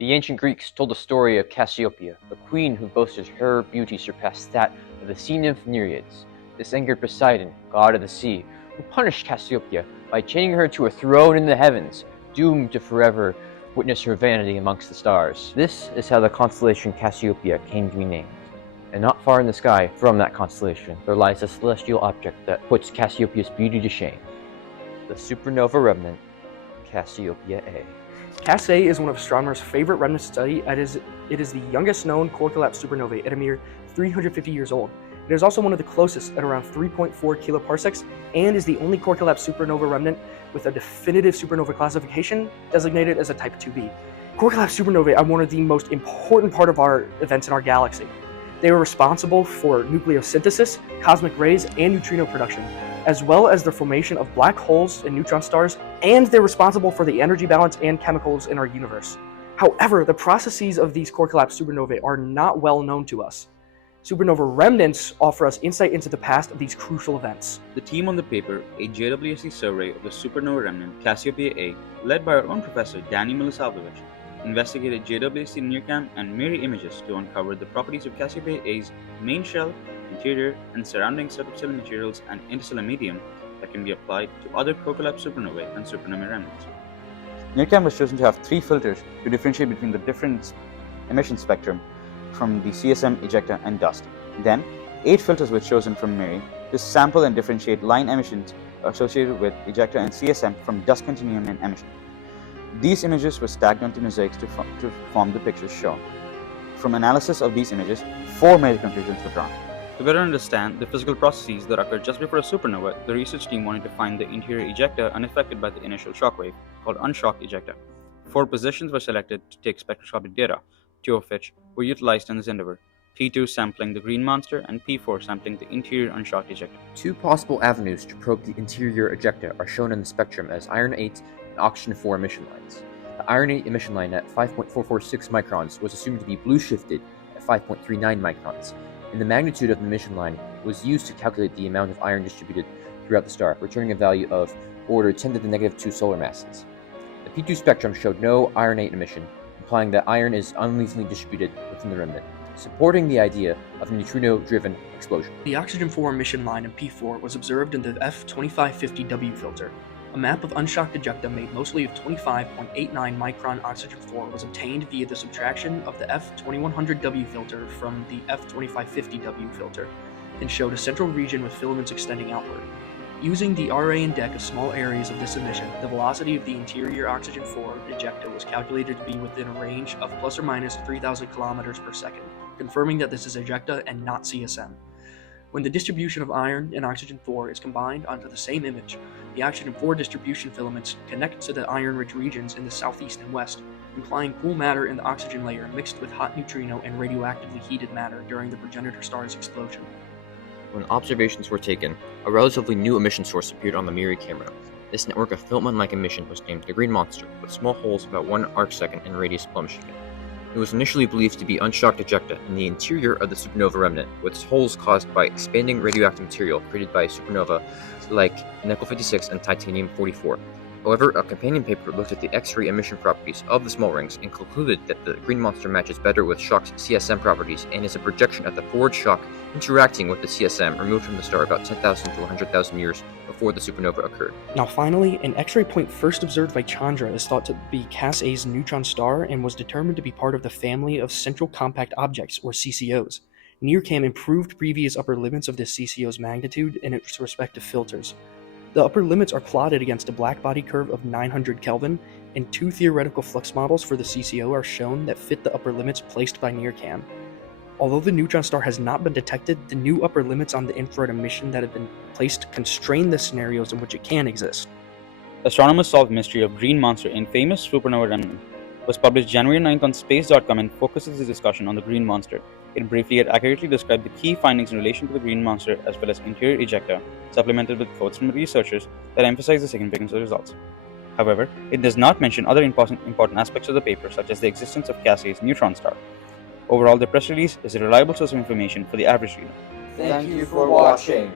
The ancient Greeks told the story of Cassiopeia, a queen who boasted her beauty surpassed that of the sea nymph Nereids. This angered Poseidon, god of the sea, who punished Cassiopeia by chaining her to a throne in the heavens, doomed to forever witness her vanity amongst the stars. This is how the constellation Cassiopeia came to be named. And not far in the sky from that constellation, there lies a celestial object that puts Cassiopeia's beauty to shame. The supernova remnant, Cassiopeia A. Cass A is one of astronomers' favorite remnants to study. It is the youngest known core-collapsed supernovae at a mere 350 years old. It is also one of the closest at around 3.4 kiloparsecs and is the only core-collapsed supernova remnant with a definitive supernova classification designated as a Type 2b. Core-collapsed supernovae are one of the most important part of our events in our galaxy. They are responsible for nucleosynthesis, cosmic rays, and neutrino production, as well as the formation of black holes and neutron stars, and they're responsible for the energy balance and chemicals in our universe. However, the processes of these core-collapsed supernovae are not well known to us. Supernova remnants offer us insight into the past of these crucial events. The team on the paper, a JWST survey of the supernova remnant Cassiopeia A, led by our own professor Danny Milosavljevic, investigated JWST NIRCam and MIRI images to uncover the properties of Cassiopeia A's main shell, interior, and surrounding subcellular materials and interstellar medium that can be applied to other core-collapsed supernovae and supernova remnants. NIRCam was chosen to have 3 filters to differentiate between the different emission spectrum from the CSM, ejecta, and dust. Then, 8 filters were chosen from MIRI to sample and differentiate line emissions associated with ejecta and CSM from dust continuum and emission. These images were stacked onto mosaics to form the pictures shown. From analysis of these images, 4 major conclusions were drawn. To better understand the physical processes that occur just before a supernova, the research team wanted to find the interior ejecta unaffected by the initial shockwave, called unshocked ejecta. 4 positions were selected to take spectroscopic data, 2 of which were utilized in this endeavor, P2 sampling the green monster and P4 sampling the interior unshocked ejecta. 2 possible avenues to probe the interior ejecta are shown in the spectrum as iron 8 and oxygen 4 emission lines. The iron 8 emission line at 5.446 microns was assumed to be blue shifted at 5.39 microns, and the magnitude of the emission line was used to calculate the amount of iron distributed throughout the star, returning a value of order 10 to the negative 2 solar masses. The P2 spectrum showed no iron 8 emission, implying that iron is unevenly distributed within the remnant, supporting the idea of a neutrino-driven explosion. The oxygen 4 emission line in P4 was observed in the F2550W filter. A map of unshocked ejecta made mostly of 25.89 micron oxygen 4 was obtained via the subtraction of the F2100W filter from the F2550W filter, and showed a central region with filaments extending outward. Using the RA index of small areas of this emission, the velocity of the interior oxygen 4 ejecta was calculated to be within a range of plus or minus 3,000 kilometers per second, confirming that this is ejecta and not CSM. When the distribution of iron and oxygen 4 is combined onto the same image, the oxygen 4 distribution filaments connect to the iron-rich regions in the southeast and west, implying cool matter in the oxygen layer mixed with hot neutrino and radioactively heated matter during the progenitor star's explosion. When observations were taken, a relatively new emission source appeared on the MIRI camera. This network of filament-like emission was named the Green Monster, with small holes about 1 arcsecond in radius plummeting it. It was initially believed to be unshocked ejecta in the interior of the supernova remnant, with holes caused by expanding radioactive material created by supernova like nickel 56 and titanium 44. However, a companion paper looked at the X-ray emission properties of the small rings and concluded that the Green Monster matches better with shock's CSM properties and is a projection of the forward shock interacting with the CSM removed from the star about 10,000 to 100,000 years before the supernova occurred. Now finally, an X-ray point first observed by Chandra is thought to be Cass A's neutron star and was determined to be part of the family of central compact objects, or CCOs. NIRCam improved previous upper limits of this CCO's magnitude in its respective filters. The upper limits are plotted against a black-body curve of 900 Kelvin, and 2 theoretical flux models for the CCO are shown that fit the upper limits placed by NIRCam. Although the neutron star has not been detected, the new upper limits on the infrared emission that have been placed constrain the scenarios in which it can exist. Astronomers solved the mystery of Green Monster in famous supernova remnant. It was published January 9th on Space.com and focuses the discussion on the Green Monster. It briefly yet accurately described the key findings in relation to the Green Monster as well as interior ejecta, supplemented with quotes from researchers that emphasize the significance of the results. However, it does not mention other important aspects of the paper, such as the existence of Cass A's neutron star. Overall, the press release is a reliable source of information for the average reader. Thank you for watching.